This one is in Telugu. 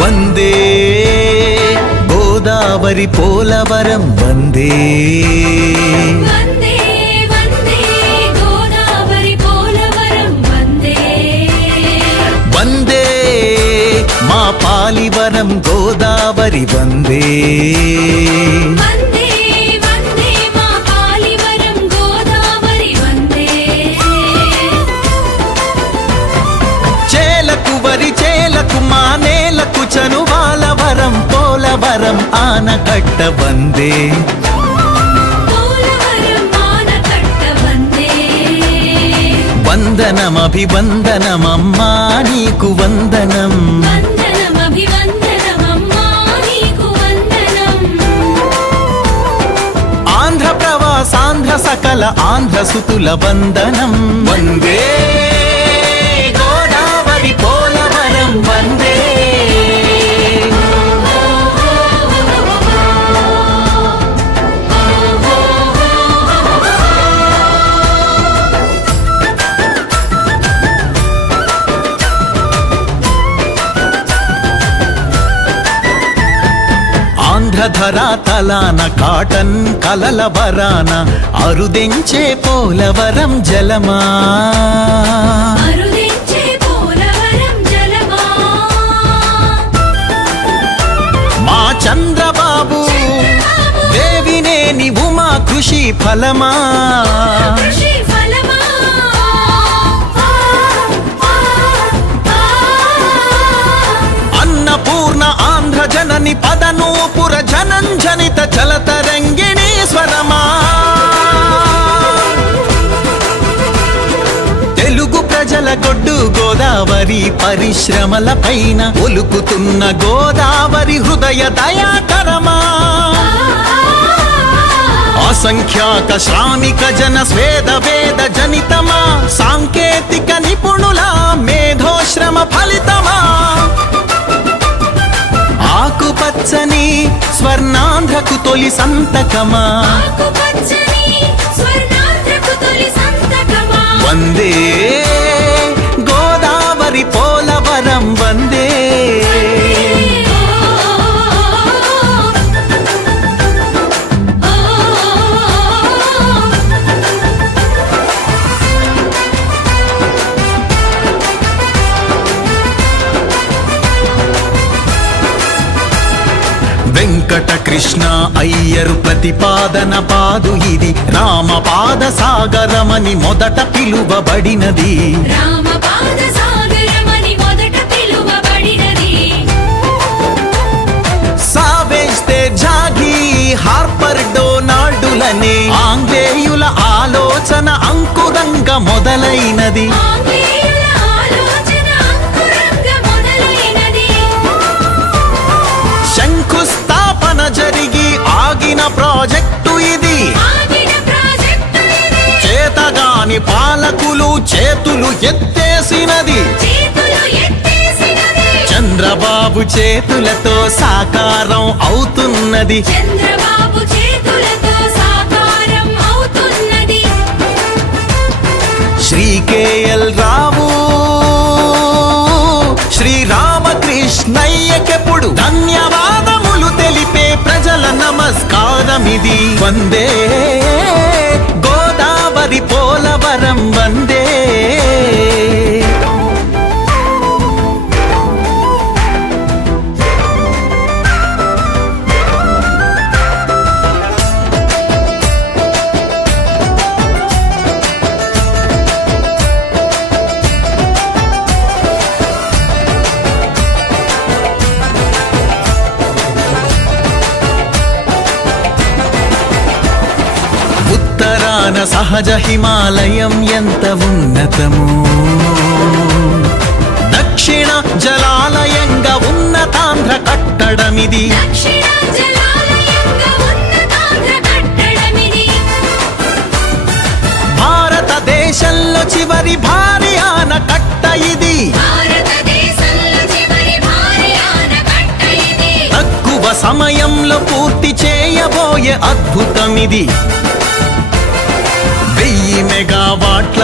వందే గోదావరి పోలవరం వందే వందే మా పాలివరం గోదావరి వందే చేలకు వరి చేలకు మా నేలకు చనువాల వరం పోలవరం ఆనకట్ట వందే వందనమభివందనమమ్మా నీకు వందనం ఆంధ్ర ప్రవాసాంధ్ర సకల ఆంధ్ర సుతుల వందనం వందే గోదావరి పోలవరం వందే ఆంధ్రధరా తలాన కాటన్ కలల వరాన అరుదెంచే పోలవరం జలమా మా చంద్రబాబు దేవినేని ఉమా కృషి ఫలమా అన్నపూర్ణ ఆంధ్ర జనని పదనూపుర జనంజనిత జలతరంగిణీ స్వరమా తెలుగు ప్రజల గొడ్డు గోదావరి పరిశ్రమల పైన ఒలుకుతున్న గోదావరి హృదయ దయాకరమా అసంఖ్యాక శ్రామిక జన స్వేద వేద జనితమా సాంకేతిక నిపుణుల మేధోశ్రమ ఫలితమా ఆకుపచ్చని స్వర్ణాంధ్రకు తొలి సంతకమా వందే గోదావరి పోలవరం వందే వెంకట కృష్ణ అయ్యరు ప్రతిపాదన పాదు ఇది రామపాద సాగరమని మొదట పిలువబడినది సావేస్తే జాగి హార్పర్ డొనాల్డులనే ఆంగ్లేయుల ఆలోచన అంకురంగా మొదలైనది శంకుస్థాపన జరిగి ఆగిన ప్రాజెక్టు ఇది చేతగాని పాలకులు చేతులు ఎత్తేసినది చంద్రబాబు చేతులతో సాకారం అవుతున్నది శ్రీ కేఎల్ రావు శ్రీరామకృష్ణయ్యకెప్పుడు ధన్యవాదములు తెలిపే ప్రజల నమస్కారమిది వందే గోదావరి పోలవరం వందే ఉత్తరాన సహజ హిమాలయం ఎంత ఉన్నతమో దక్షిణ జలాలయంగా ఉన్నతాంధ్ర కట్టడమిది భారతదేశంలో చివరి భారీ ఆనకట్ట ఇది తక్కువ సమయంలో పూర్తి చేయబోయే అద్భుతమిది 1000 మెగావాట్ల